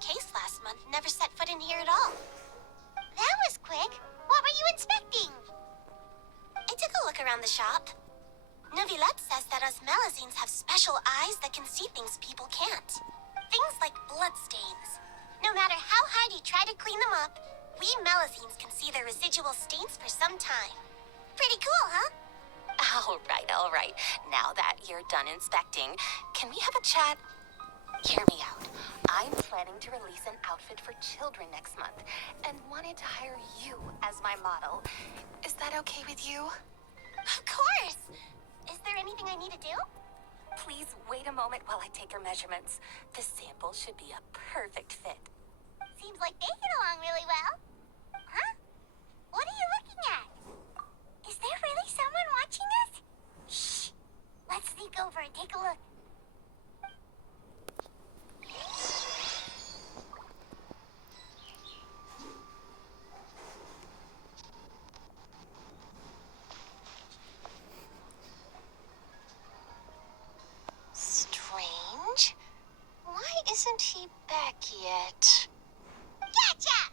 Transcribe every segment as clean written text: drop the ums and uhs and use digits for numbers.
case last month never set foot in here at all. That was quick. What were you inspecting? I took a look around the shop. Nguliiiii says that us Melazines have special eyes that can see things people can't. Things like bloodstains. No matter how hard you try to clean them up, we Melazines can see their residual stains for some time. Pretty cool, huh? All right. Now that you're done inspecting, can we have a chat? Hear me out. I'm planning to release an outfit for children next month and wanted to hire you as my model. Is that okay with you? Of course! Is there anything I need to do? Please wait a moment while I take your measurements. The sample should be a perfect fit. Seems like they get along really well. Huh? What are you looking at? Is there really someone watching us? Shh! Let's sneak over and take a look. Strange. Why isn't he back yet? Gotcha!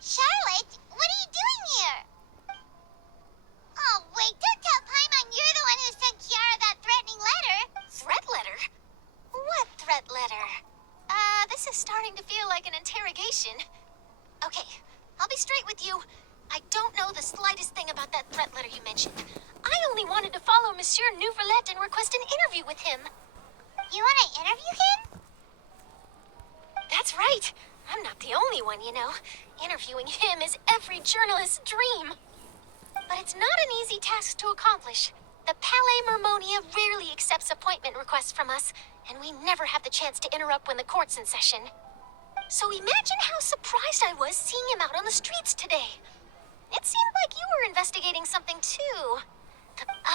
Charlotte, what are you doing here? Oh, wait, don't tell Paimon you're the one who sent Kiara that threatening letter. Threat letter? What threat letter? This is starting to feel like an interrogation. Okay, I'll be straight with you. I don't know the slightest thing about that threat letter you mentioned. I only wanted to follow Monsieur Nguliiiii and request an interview with him. You want to interview him? That's right. I'm not the only one, you know. Interviewing him is every journalist's dream. But it's not an easy task to accomplish. The Palais Mermonia rarely accepts appointment requests from us, and we never have the chance to interrupt when the court's in session. So imagine how surprised I was seeing him out on the streets today. It seemed like you were investigating something too.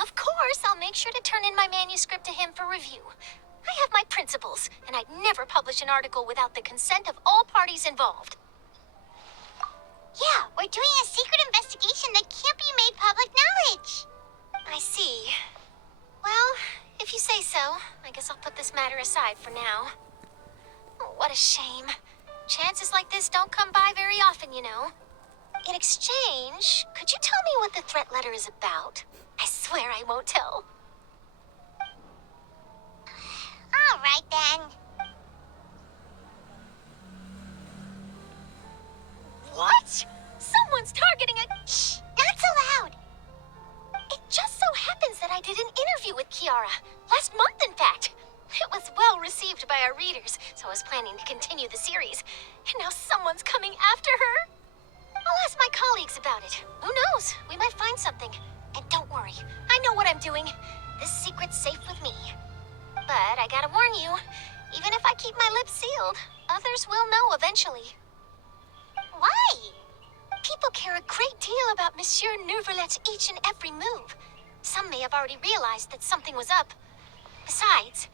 Of course, I'll make sure to turn in my manuscript to him for review. I have my principles, and I'd never publish an article without the consent of all parties involved. Yeah, we're doing a secret investigation that can't be made public knowledge. I see. Well, if you say so, I guess I'll put this matter aside for now. Oh, what a shame. Chances like this don't come by very often, you know. In exchange, could you tell me what the threat letter is about? I swear I won't tell. All right, then. What? Someone's targeting a... Shh, not so loud. It just so happens that I did an interview with Kiara. Last month, in fact. It was well received by our readers, so I was planning to continue the series. And now someone's coming after her. I'll ask my colleagues about it. Who knows? We might find something. And don't worry, I know what I'm doing. This secret's safe with me. But I gotta warn you, even if I keep my lips sealed, others will know eventually. Why? People care a great deal about Monsieur Nguliiii's each and every move. Some may have already realized that something was up. Besides,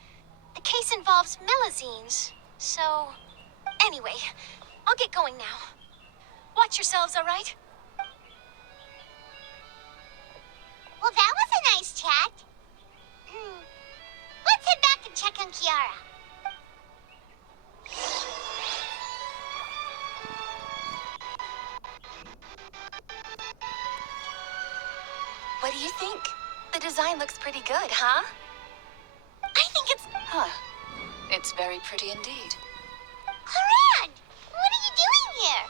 the case involves Melazines, so... Anyway, I'll get going now. Watch yourselves, all right? Well, that was a nice chat. Let's head back and check on Kiara. What do you think? The design looks pretty good, huh? I think it's... Huh. It's very pretty indeed. Haran! What are you doing here?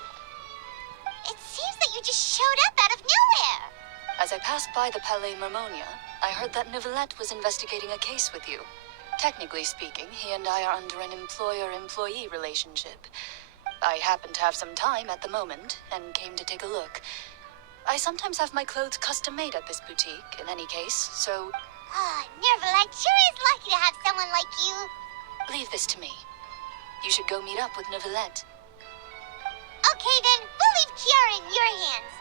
It seems that you just showed up out of nowhere. As I passed by the Palais Mermonia, I heard that Nguliiiii was investigating a case with you. Technically speaking, he and I are under an employer-employee relationship. I happen to have some time at the moment, and came to take a look. I sometimes have my clothes custom-made at this boutique, in any case, so... Nguliiiii sure is lucky to have someone like you. Leave this to me. You should go meet up with Nguliiiii. Okay then, we'll leave Kiara in your hands.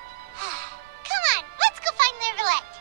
Come on, let's go find Nguliiiii.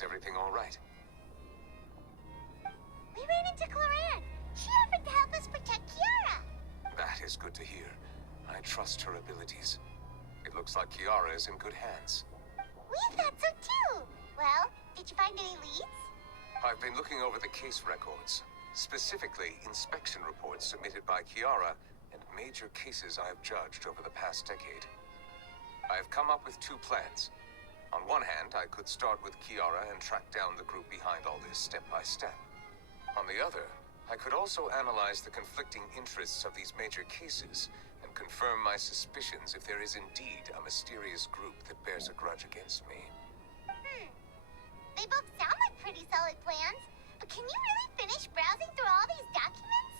Is everything all right? We ran into Cloran. She offered to help us protect Kiara. That is good to hear. I trust her abilities. It looks like Kiara is in good hands. We thought so too. Well, did you find any leads? I've been looking over the case records, specifically inspection reports submitted by Kiara and major cases I have judged over the past decade. I have come up with two plans. On one hand, I could start with Kiara and track down the group behind all this step by step. On the other, I could also analyze the conflicting interests of these major cases and confirm my suspicions if there is indeed a mysterious group that bears a grudge against me. They both sound like pretty solid plans, but can you really finish browsing through all these documents?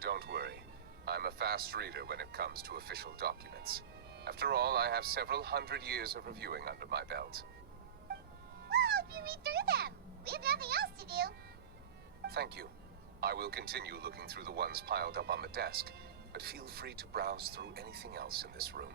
Don't worry. I'm a fast reader when it comes to official documents. After all, I have several hundred years of reviewing under my belt. We'll help you read through them. We have nothing else to do. Thank you. I will continue looking through the ones piled up on the desk, but feel free to browse through anything else in this room.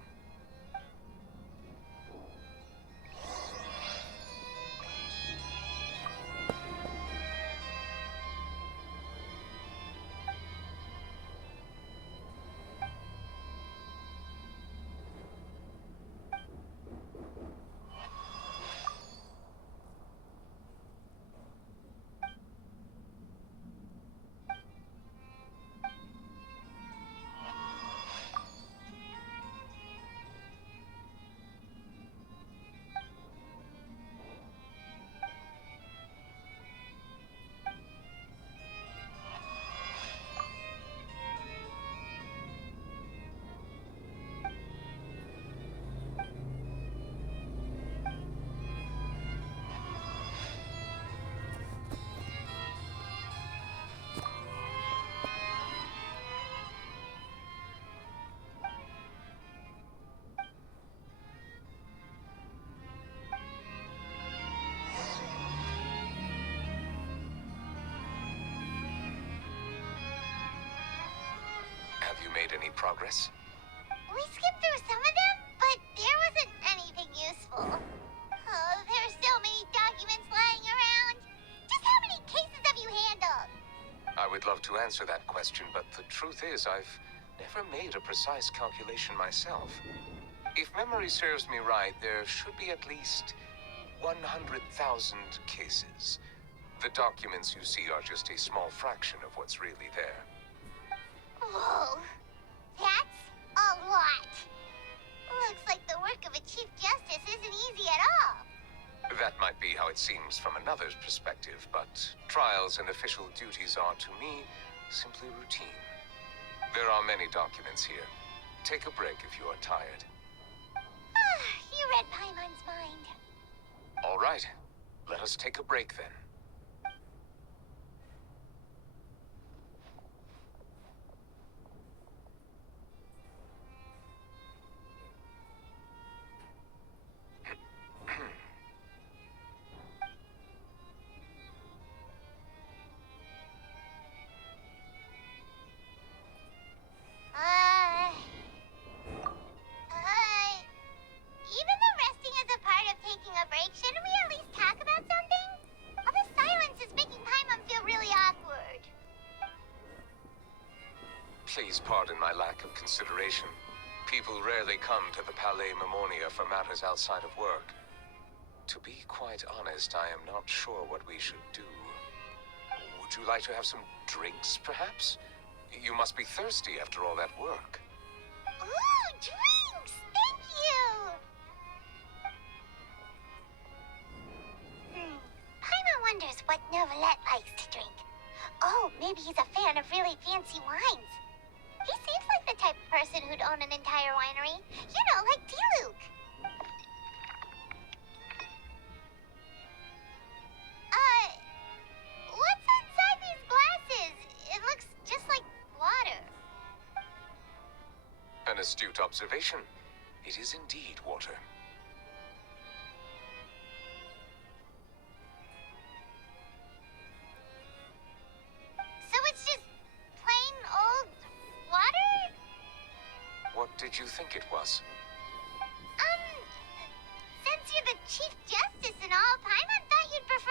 Have you made any progress? We skimmed through some of them, but there wasn't anything useful. Oh, there's so many documents lying around. Just how many cases have you handled? I would love to answer that question, but the truth is I've never made a precise calculation myself. If memory serves me right, there should be at least 100,000 cases. The documents you see are just a small fraction of what's really there. Whoa, that's a lot. Looks like the work of a Chief Justice isn't easy at all. That might be how it seems from another's perspective, but trials and official duties are, to me, simply routine. There are many documents here. Take a break if you are tired. You read Paimon's mind. All right, let us take a break then. Even though resting is a part of taking a break, shouldn't we at least talk about something? All this silence is making Paimon feel really awkward. Please pardon my lack of consideration. People rarely come to the Palais Mammonia for matters outside of work. To be quite honest, I am not sure what we should do. Would you like to have some drinks, perhaps? You must be thirsty after all that work. Ooh, drinks! Thank you! Paimon wonders what Novelette likes to drink. Oh, maybe he's a fan of really fancy wines. He seems like the type of person who'd own an entire winery. You know, like Diluc. What's inside these glasses? It looks just like water. An astute observation. It is indeed water. So it's just plain old water? What did you think it was? Since you're the Chief Justice and all, Paimon thought you'd prefer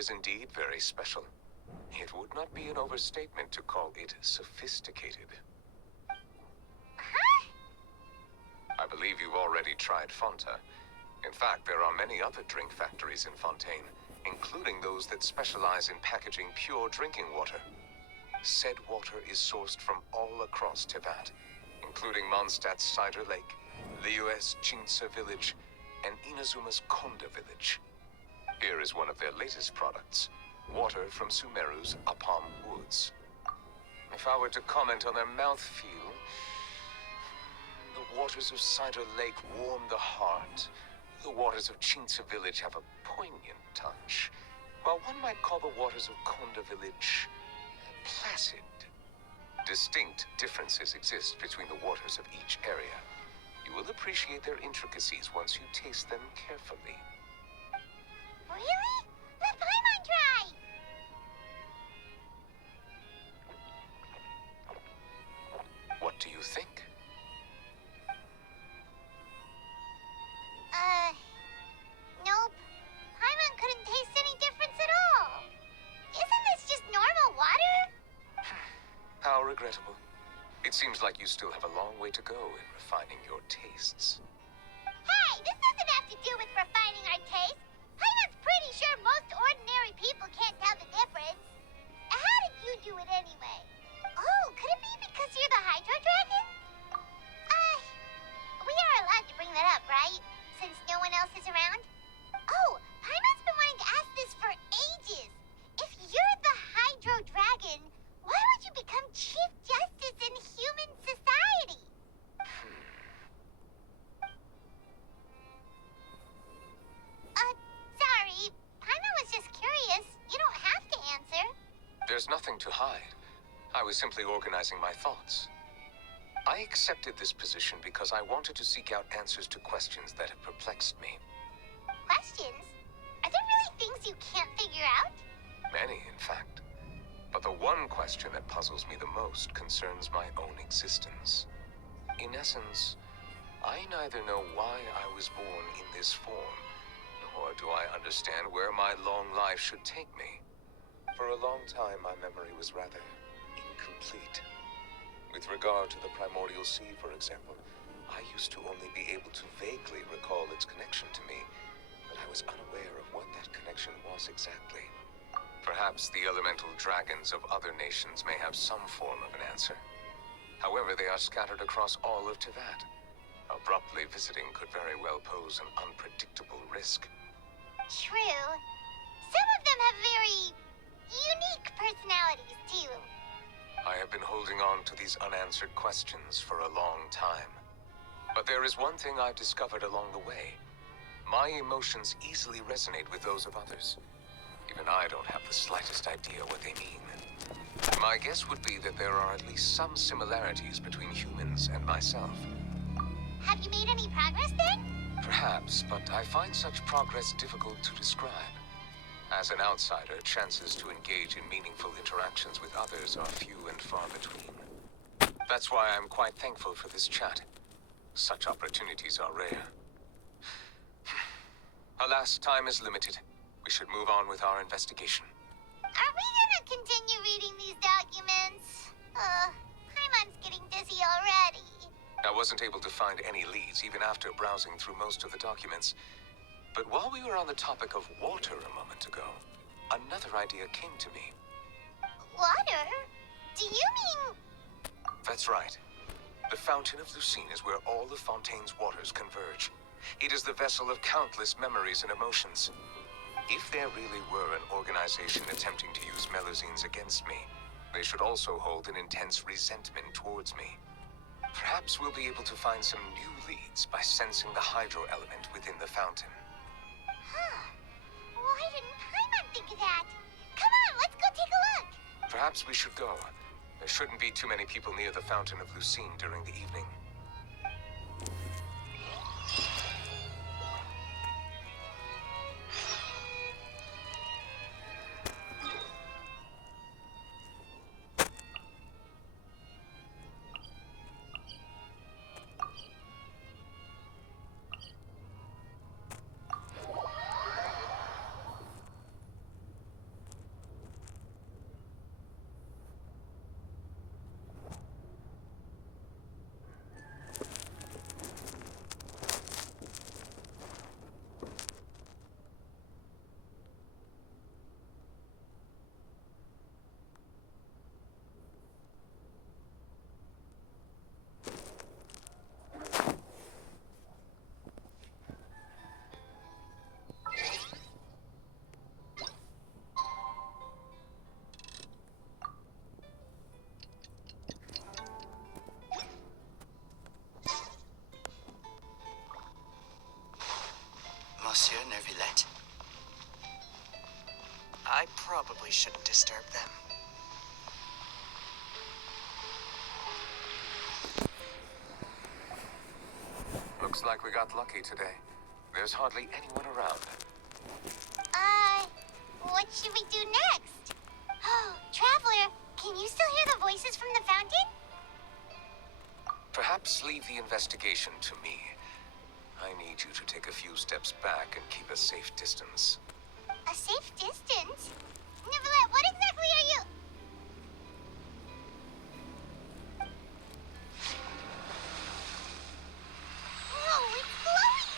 is indeed very special. It would not be an overstatement to call it sophisticated. Huh? I believe you've already tried Fanta. In fact, there are many other drink factories in Fontaine, including those that specialize in packaging pure drinking water. Said water is sourced from all across Teyvat, including Mondstadt's Cider Lake, Liyue's Jinsa Village, and Inazuma's Konda Village. Here is one of their latest products, water from Sumeru's Apam Woods. If I were to comment on their mouthfeel, the waters of Cider Lake warm the heart. The waters of Jinsa Village have a poignant touch, while one might call the waters of Konda Village placid. Distinct differences exist between the waters of each area. You will appreciate their intricacies once you taste them carefully. Really? Let Paimon try! What do you think? Nope. Paimon couldn't taste any difference at all. Isn't this just normal water? How regrettable. It seems like you still have a long way to go in refining your tastes. Hey, this doesn't have to do with refining our taste. Paimon's pretty sure most ordinary people can't tell the difference. How did you do it anyway? Oh, could it be because you're the Hydro Dragon? We are allowed to bring that up, right? Since no one else is around? Oh, Paimon's been wanting to ask this for ages. If you're the Hydro Dragon, why would you become Chief Justice in human society? Sorry. Paimon was just curious. You don't have to answer. There's nothing to hide. I was simply organizing my thoughts. I accepted this position because I wanted to seek out answers to questions that have perplexed me. Questions? Are there really things you can't figure out? Many, in fact. But the one question that puzzles me the most concerns my own existence. In essence, I neither know why I was born in this form, nor do I understand where my long life should take me. For a long time, my memory was rather incomplete. With regard to the primordial sea, for example, I used to only be able to vaguely recall its connection to me, but I was unaware of what that connection was exactly. Perhaps the elemental dragons of other nations may have some form of an answer. However, they are scattered across all of Teyvat. Abruptly visiting could very well pose an unpredictable risk. True. Some of them have very unique personalities, too. I have been holding on to these unanswered questions for a long time. But there is one thing I've discovered along the way. My emotions easily resonate with those of others. Even I don't have the slightest idea what they mean. My guess would be that there are at least some similarities between humans and myself. Have you made any progress then? Perhaps, but I find such progress difficult to describe. As an outsider, chances to engage in meaningful interactions with others are few and far between. That's why I'm quite thankful for this chat. Such opportunities are rare. Alas, time is limited. We should move on with our investigation. Are we gonna continue reading these documents? Paimon's getting dizzy already. I wasn't able to find any leads even after browsing through most of the documents. But while we were on the topic of water a moment ago, another idea came to me. Water? Do you mean... That's right. The Fountain of Nguliiiii is where all of Fontaine's waters converge. It is the vessel of countless memories and emotions. If there really were an organization attempting to use Melusines against me, they should also hold an intense resentment towards me. Perhaps we'll be able to find some new leads by sensing the hydro element within the fountain. Why didn't Paimon think of that? Come on, let's go take a look. Perhaps we should go. There shouldn't be too many people near the Fountain of Nguliiiii during the evening. Monsieur Nguliiii. I probably shouldn't disturb them. Looks like we got lucky today. There's hardly anyone around. What should we do next? Oh, Traveler, can you still hear the voices from the fountain? Perhaps leave the investigation to me. I need you to take a few steps back and keep a safe distance. A safe distance? Nguliiii, what exactly are you... Whoa, it's glowing!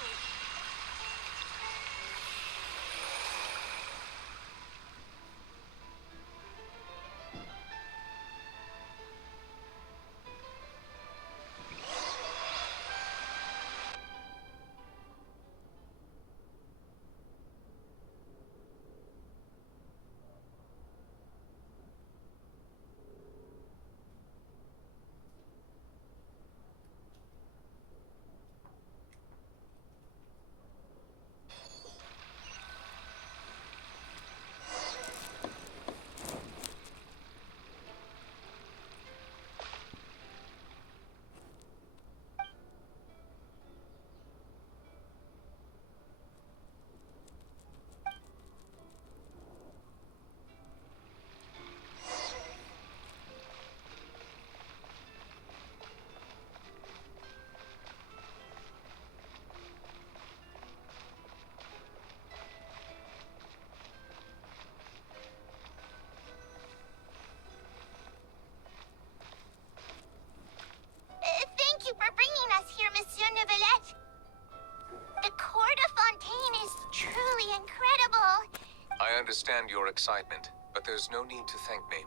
Thank you for bringing us here, Monsieur Nguliiii. The Court of Fontaine is truly incredible. I understand your excitement, but there's no need to thank me.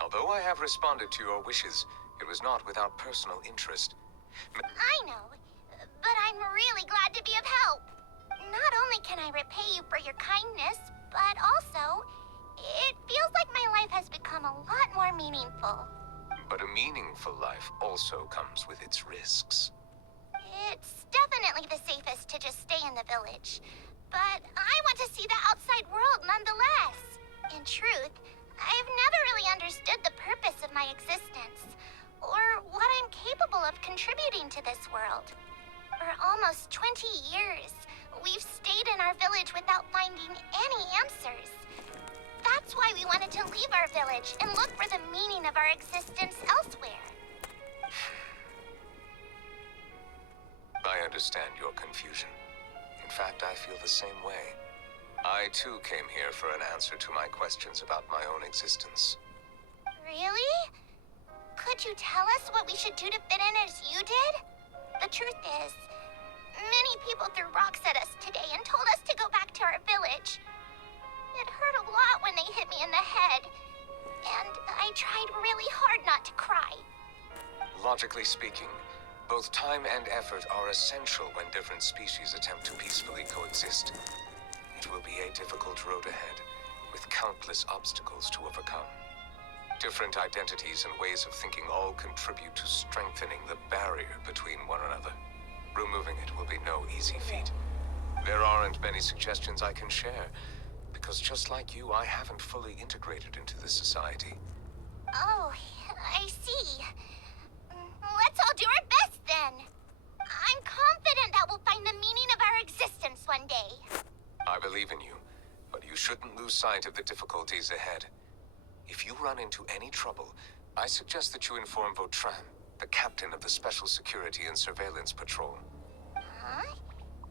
Although I have responded to your wishes, it was not without personal interest. I know, but I'm really glad to be of help. Not only can I repay you for your kindness, but also, it feels like my life has become a lot more meaningful. But a meaningful life also comes with its risks. It's definitely the safest to just stay in the village. But I want to see the outside world nonetheless. In truth, I've never really understood the purpose of my existence, or what I'm capable of contributing to this world. For almost 20 years, we've stayed in our village without finding any answers. That's why we wanted to leave our village and look for the meaning of our existence elsewhere. I understand your confusion. In fact, I feel the same way. I too came here for an answer to my questions about my own existence. Really? Could you tell us what we should do to fit in as you did? The truth is, many people threw rocks at us today and told us to go back to our village. It hurt a lot when they hit me in the head, and I tried really hard not to cry. Logically speaking, both time and effort are essential when different species attempt to peacefully coexist. It will be a difficult road ahead, with countless obstacles to overcome. Different identities and ways of thinking all contribute to strengthening the barrier between one another. Removing it will be no easy feat. There aren't many suggestions I can share, because just like you, I haven't fully integrated into this society. Oh, I see. Let's all do our best then. I'm confident that we'll find the meaning of our existence one day. I believe in you, but you shouldn't lose sight of the difficulties ahead. If you run into any trouble, I suggest that you inform Vautrin, the captain of the Special Security and Surveillance Patrol. Huh?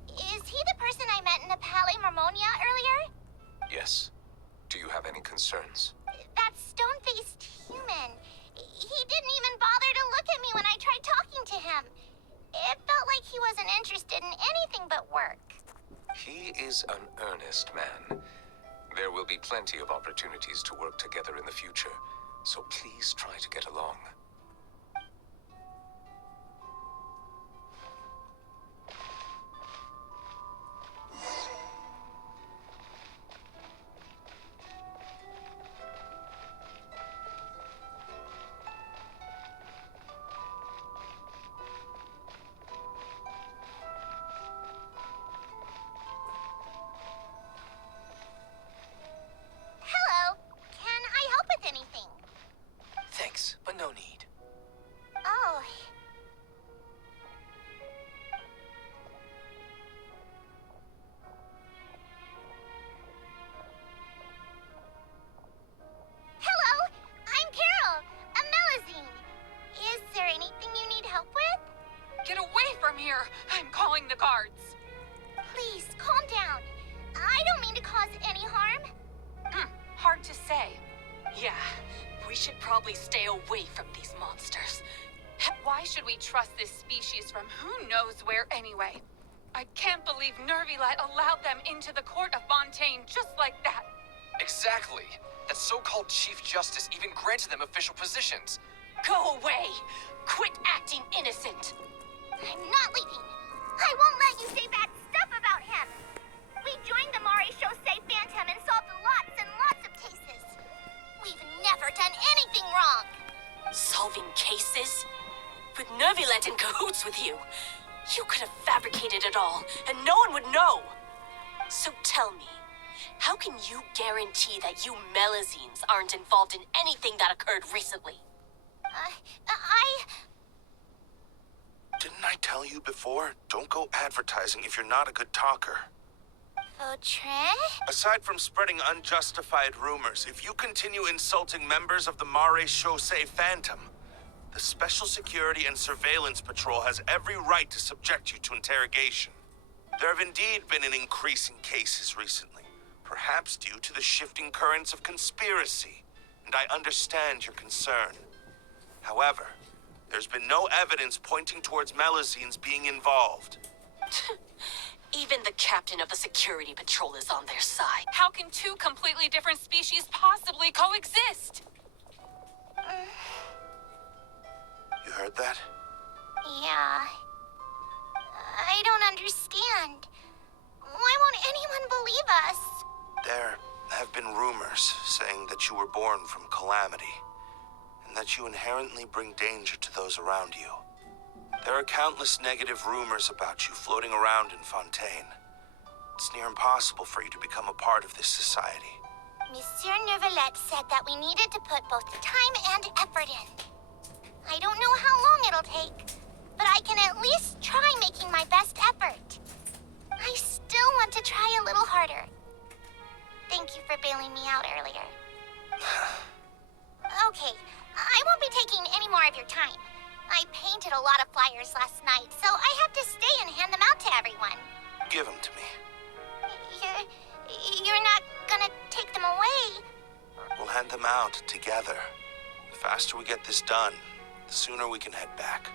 Is he the person I met in the Palais Marmonia earlier? Yes. Do you have any concerns? That stone-faced human. He didn't even bother to look at me when I tried talking to him. It felt like he wasn't interested in anything but work. He is an earnest man. There will be plenty of opportunities to work together in the future, so please try to get along. say. Yeah, we should probably stay away from these monsters. Why should we trust this species from who knows where anyway? I can't believe Nguliiii allowed them into the court of Fontaine just like that. Exactly. That so-called Chief Justice even granted them official positions. Go away! Quit acting innocent! I'm not leaving. I won't let you say bad stuff about him. We joined the Nguliiiii Phantom and solved lots and lots of cases. We've never done anything wrong. Solving cases? With Nguliiii in cahoots with you. You could have fabricated it all, and no one would know. So tell me, how can you guarantee that you Melazines aren't involved in anything that occurred recently? Didn't I tell you before? Don't go advertising if you're not a good talker. Vautrin? Aside from spreading unjustified rumors, if you continue insulting members of the Nguliiiii Phantom, the Special Security and Surveillance Patrol has every right to subject you to interrogation. There have indeed been an increase in cases recently, perhaps due to the shifting currents of conspiracy, and I understand your concern. However, there's been no evidence pointing towards Melazines being involved. Even the captain of the security patrol is on their side. How can two completely different species possibly coexist? You heard that? Yeah. I don't understand. Why won't anyone believe us? There have been rumors saying that you were born from calamity, and that you inherently bring danger to those around you. There are countless negative rumors about you floating around in Fontaine. It's near impossible for you to become a part of this society. Monsieur Nguliiii said that we needed to put both time and effort in. I don't know how long it'll take, but I can at least try making my best effort. I still want to try a little harder. Thank you for bailing me out earlier. Okay, I won't be taking any more of your time. I painted a lot of flyers last night, so I have to stay and hand them out to everyone. Give them to me. You're not gonna take them away? We'll hand them out together. The faster we get this done, the sooner we can head back.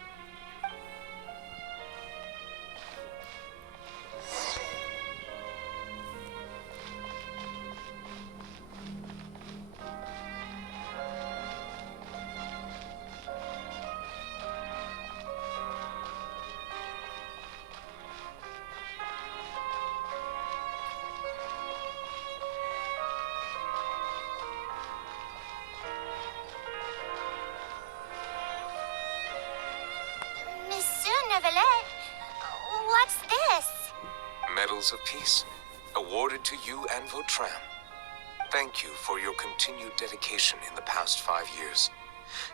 What's this? Medals of Peace, awarded to you and Vautrin. Thank you for your continued dedication in the past 5 years.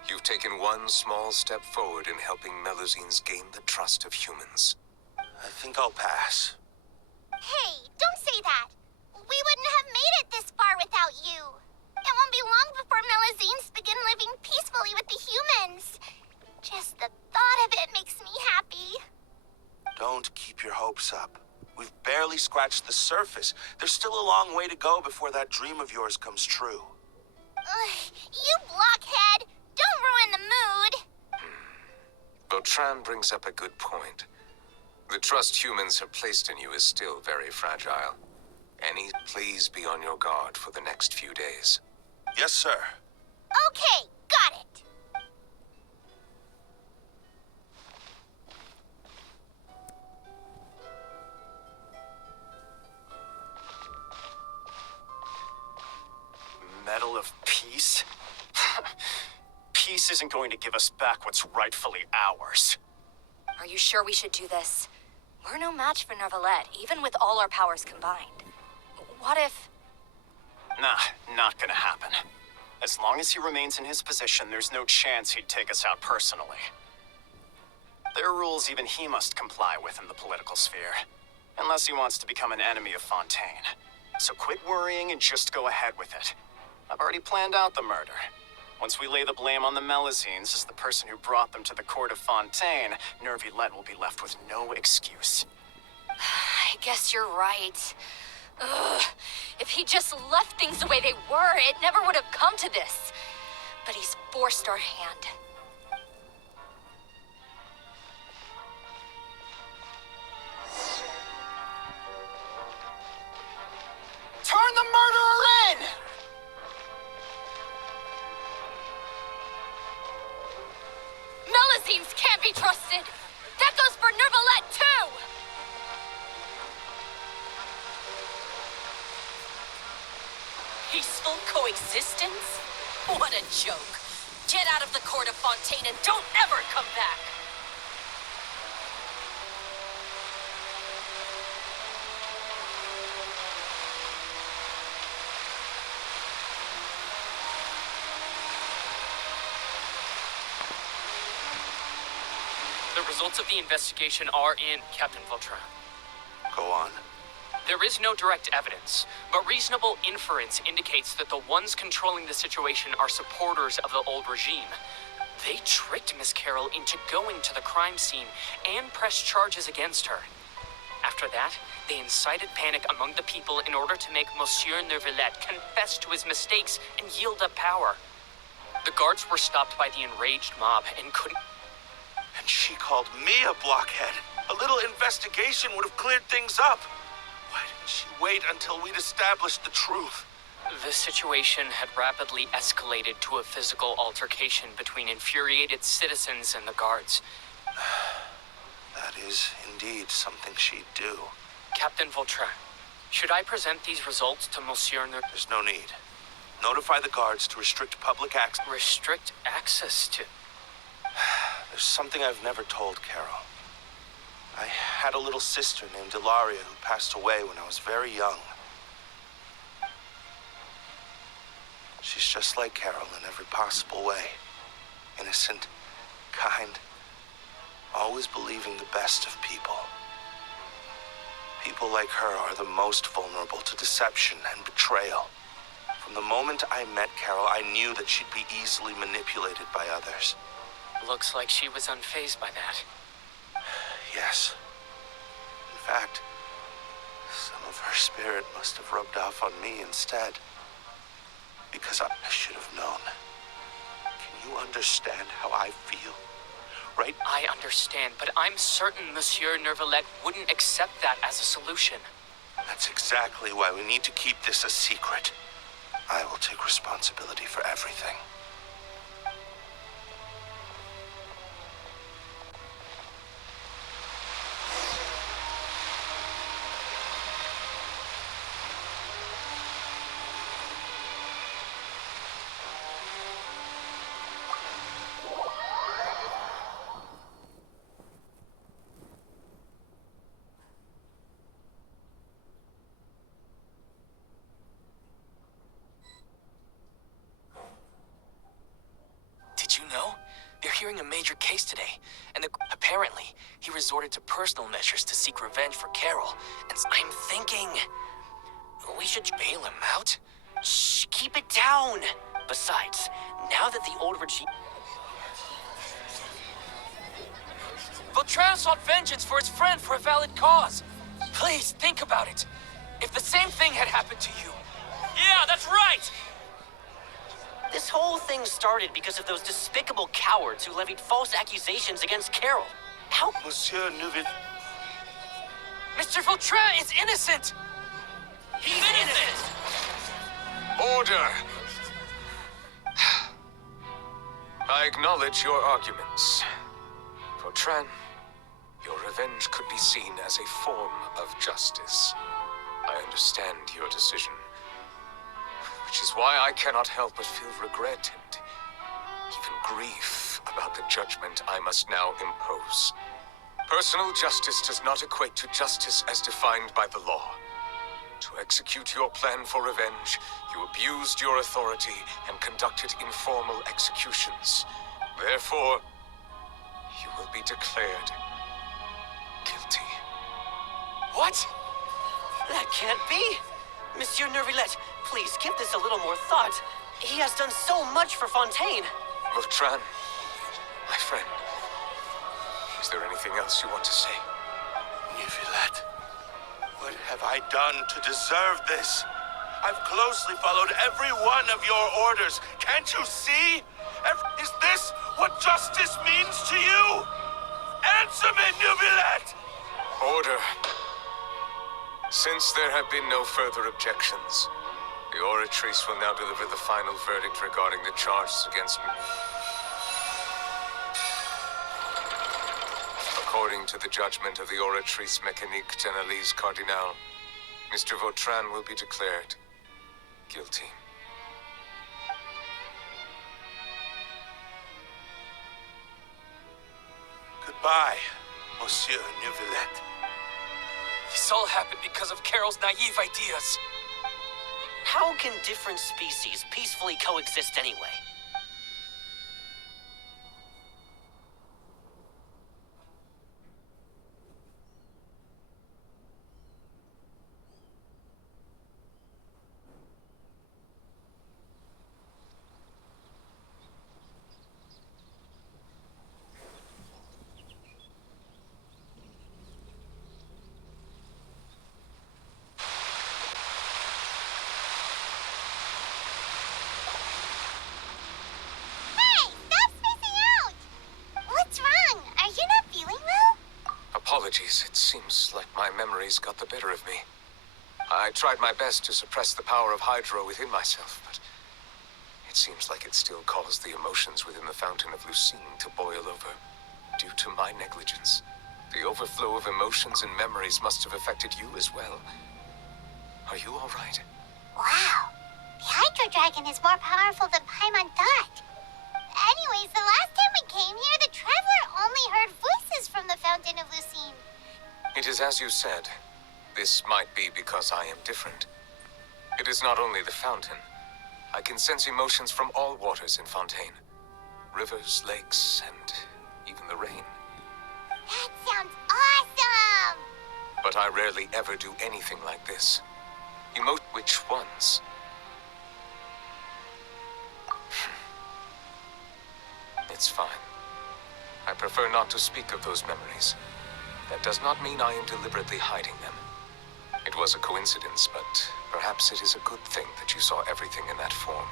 You've taken one small step forward in helping Melazines gain the trust of humans. I think I'll pass. Hey, don't say that. We wouldn't have made it this far without you. It won't be long before Melazines begin living peacefully with the humans. Just the thought of it makes me happy. Don't keep your hopes up. We've barely scratched the surface. There's still a long way to go before that dream of yours comes true. You blockhead! Don't ruin the mood! Vautrin brings up a good point. The trust humans have placed in you is still very fragile. Annie, please be on your guard for the next few days. Yes, sir. Okay, got it. Medal of Peace? Peace isn't going to give us back what's rightfully ours. Are you sure we should do this? We're no match for Nguliiii, even with all our powers combined. What if... Nah, not gonna happen. As long as he remains in his position, there's no chance he'd take us out personally. There are rules even he must comply with in the political sphere. Unless he wants to become an enemy of Fontaine. So quit worrying and just go ahead with it. I've already planned out the murder. Once we lay the blame on the Melazines as the person who brought them to the court of Fontaine, Nguliiii will be left with no excuse. I guess you're right. Ugh. If he just left things the way they were, it never would have come to this. But he's forced our hand. Turn the murderer in! Melusines can't be trusted! That goes for Neuvillette, too! Peaceful coexistence? What a joke. Get out of the court of Fontaine and don't ever come back! The results of the investigation are in, Captain Vautrin. Go on. There is no direct evidence, but reasonable inference indicates that the ones controlling the situation are supporters of the old regime. They tricked Miss Carroll into going to the crime scene and pressed charges against her. After that, they incited panic among the people in order to make Monsieur Neuvillette confess to his mistakes and yield up power. The guards were stopped by the enraged mob and couldn't... And she called me a blockhead. A little investigation would have cleared things up. Why didn't she wait until we'd established the truth? The situation had rapidly escalated to a physical altercation between infuriated citizens and the guards. That is indeed something she'd do. Captain Vautrin, should I present these results to Monsieur There's no need. Notify the guards to restrict public access. Restrict access to... There's something I've never told Carol. I had a little sister named Ilaria who passed away when I was very young. She's just like Carol in every possible way. Innocent, kind, always believing the best of people. People like her are the most vulnerable to deception and betrayal. From the moment I met Carol, I knew that she'd be easily manipulated by others. Looks like she was unfazed by that. Yes. In fact, some of her spirit must have rubbed off on me instead. Because I should have known. Can you understand how I feel? Right? I understand, but I'm certain Monsieur Neuvillette wouldn't accept that as a solution. That's exactly why we need to keep this a secret. I will take responsibility for everything. Did you know? They're hearing a major case today, and apparently, he resorted to personal measures to seek revenge for Carol. And I'm thinking... we should bail him out? Shh, keep it down! Besides, now that the old regime... Vautrin sought vengeance for his friend for a valid cause. Please, think about it. If the same thing had happened to you... Yeah, that's right! This whole thing started because of those despicable cowards who levied false accusations against Carol. How... Monsieur Neuvillette... Mr. Vautrin is innocent! He's innocent! Order! I acknowledge your arguments. Vautrin, your revenge could be seen as a form of justice. I understand your decision. Which is why I cannot help but feel regret and even grief about the judgment I must now impose. Personal justice does not equate to justice as defined by the law. To execute your plan for revenge, you abused your authority and conducted informal executions. Therefore, you will be declared guilty. What? That can't be! Monsieur Neuvillette, please give this a little more thought. He has done so much for Fontaine. Vautrin, my friend, is there anything else you want to say? Neuvillette, What have I done to deserve this? I've closely followed every one of your orders. Can't you see? Is this what justice means to you? Answer me, Nguliiii! Order. Since there have been no further objections, the Oratrice will now deliver the final verdict regarding the charges against me. According to the judgment of the Oratrice Mécanique d'Analyse Cardinal, Mr. Vautrin will be declared guilty. Goodbye, Monsieur Nguliiii. This all happened because of Carol's naive ideas. How can different species peacefully coexist anyway? Hey, stop spacing out! What's wrong? Are you not feeling well? Apologies, it seems like my memories got the better of me. I tried my best to suppress the power of Hydro within myself, but it seems like it still caused the emotions within the Fountain of Nguliiii to boil over, due to my negligence. The overflow of emotions and memories must have affected you as well. Are you all right? Wow. The Hydro Dragon is more powerful than Paimon thought. Anyways, the last time we came here, the Traveler only heard voices from the Fountain of Nguliiii. It is as you said. This might be because I am different. It is not only the fountain. I can sense emotions from all waters in Fontaine. Rivers, lakes, and even the rain. That sounds awesome! But I rarely ever do anything like this. Which ones? It's fine. I prefer not to speak of those memories. That does not mean I am deliberately hiding them. It was a coincidence, but perhaps it is a good thing that you saw everything in that form.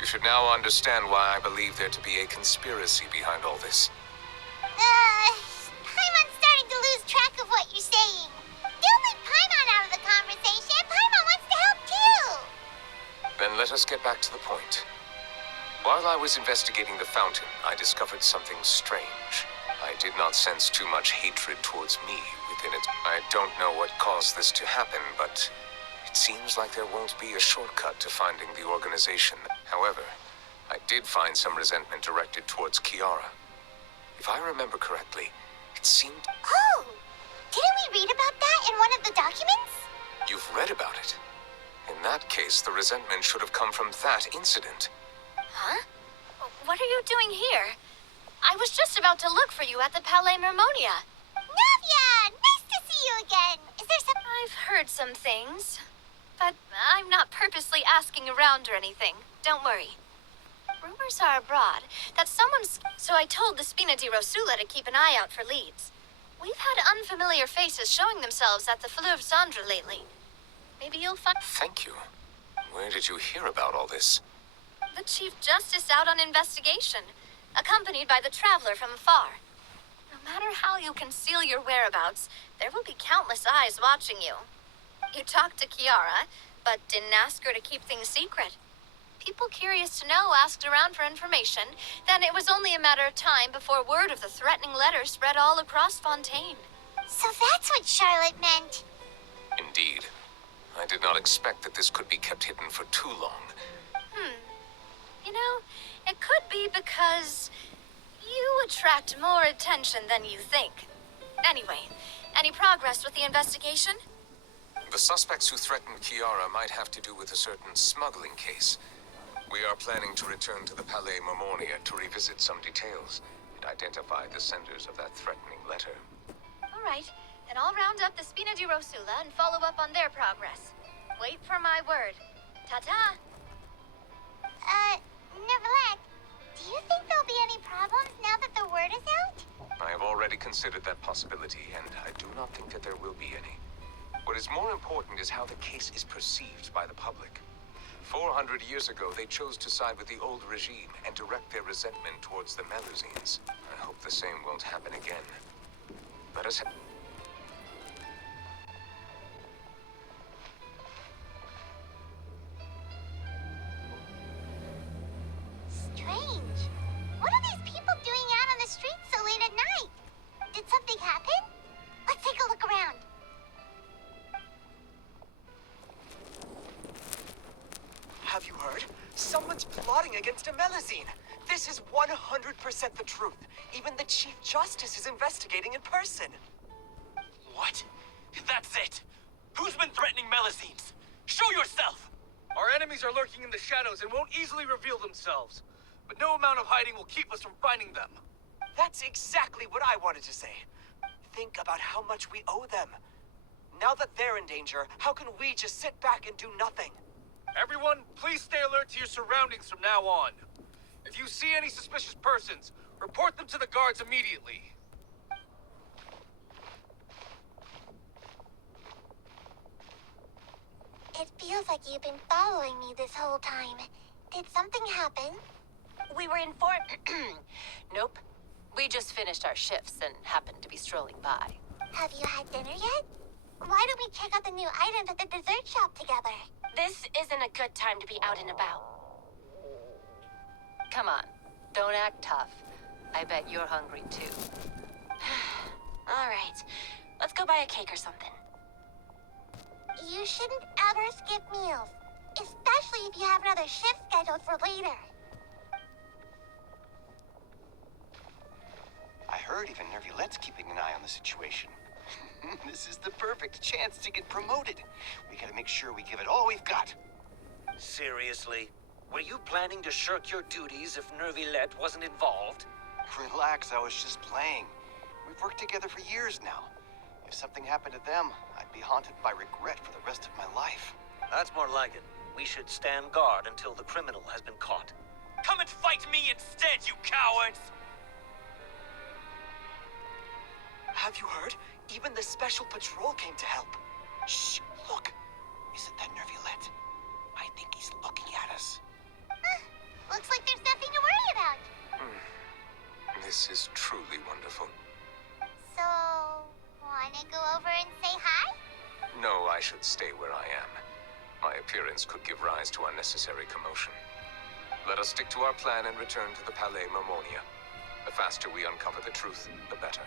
You should now understand why I believe there to be a conspiracy behind all this. Paimon's starting to lose track of what you're saying. Don't leave Paimon out of the conversation. Paimon wants to help too. Then let us get back to the point. While I was investigating the fountain, I discovered something strange. I did not sense too much hatred towards me within it. I don't know what caused this to happen, but it seems like there won't be a shortcut to finding the organization. However, I did find some resentment directed towards Kiara. If I remember correctly, it seemed... Oh! Didn't we read about that in one of the documents? You've read about it. In that case, the resentment should have come from that incident. Huh? What are you doing here? I was just about to look for you at the Palais Mermonia. Navia! Nice to see you again! Is there some... I've heard some things, but I'm not purposely asking around or anything. Don't worry. Rumors are abroad that someone's... So I told the Spina di Rosula to keep an eye out for leads. We've had unfamiliar faces showing themselves at the Fleuve Cendre lately. Maybe you'll find... Thank you. Where did you hear about all this? The Chief Justice out on investigation, accompanied by the Traveler from afar. No matter how you conceal your whereabouts, there will be countless eyes watching you. You talked to Kiara, but didn't ask her to keep things secret. People curious to know asked around for information, then it was only a matter of time before word of the threatening letter spread all across Fontaine. So that's what Charlotte meant. Indeed. I did not expect that this could be kept hidden for too long. You know, it could be because you attract more attention than you think. Anyway, any progress with the investigation? The suspects who threatened Kiara might have to do with a certain smuggling case. We are planning to return to the Palais Mermonia to revisit some details and identify the senders of that threatening letter. All right, then I'll round up the Spina di Rosula and follow up on their progress. Wait for my word. Ta-ta! Neverland, do you think there'll be any problems now that the word is out? I have already already considered that possibility, and I do not think that there will be any. What is more important is how the case is perceived by the public. 400 years ago, they chose to side with the old regime and direct their resentment towards the Melusines. I hope the same won't happen again. Let us Strange. What are these people doing out on the streets so late at night? Did something happen? Let's take a look around. Have you heard? Someone's plotting against a Melusine. This is 100% the truth. Even the Chief Justice is investigating in person. What? That's it! Who's been threatening Melusines? Show yourself! Our enemies are lurking in the shadows and won't easily reveal themselves. But no amount of hiding will keep us from finding them. That's exactly what I wanted to say. Think about how much we owe them. Now that they're in danger, how can we just sit back and do nothing? Everyone, please stay alert to your surroundings from now on. If you see any suspicious persons, report them to the guards immediately. It feels like you've been following me this whole time. Did something happen? We were informed. Nope. We just finished our shifts and happened to be strolling by. Have you had dinner yet? Why don't we check out the new items at the dessert shop together? This isn't a good time to be out and about. Come on, don't act tough. I bet you're hungry too. All right, let's go buy a cake or something. You shouldn't ever skip meals, especially if you have another shift scheduled for later. I heard even Nguliiii's keeping an eye on the situation. This is the perfect chance to get promoted. We gotta make sure we give it all we've got. Seriously? Were you planning to shirk your duties if Nguliiii wasn't involved? Relax, I was just playing. We've worked together for years now. If something happened to them, I'd be haunted by regret for the rest of my life. That's more like it. We should stand guard until the criminal has been caught. Come and fight me instead, you cowards! Have you heard? Even the Special Patrol came to help. Shh, look. Isn't that Nguliiii? I think he's looking at us. Looks like there's nothing to worry about. This is truly wonderful. So, wanna go over and say hi? No, I should stay where I am. My appearance could give rise to unnecessary commotion. Let us stick to our plan and return to the Palais Mermonia. The faster we uncover the truth, the better.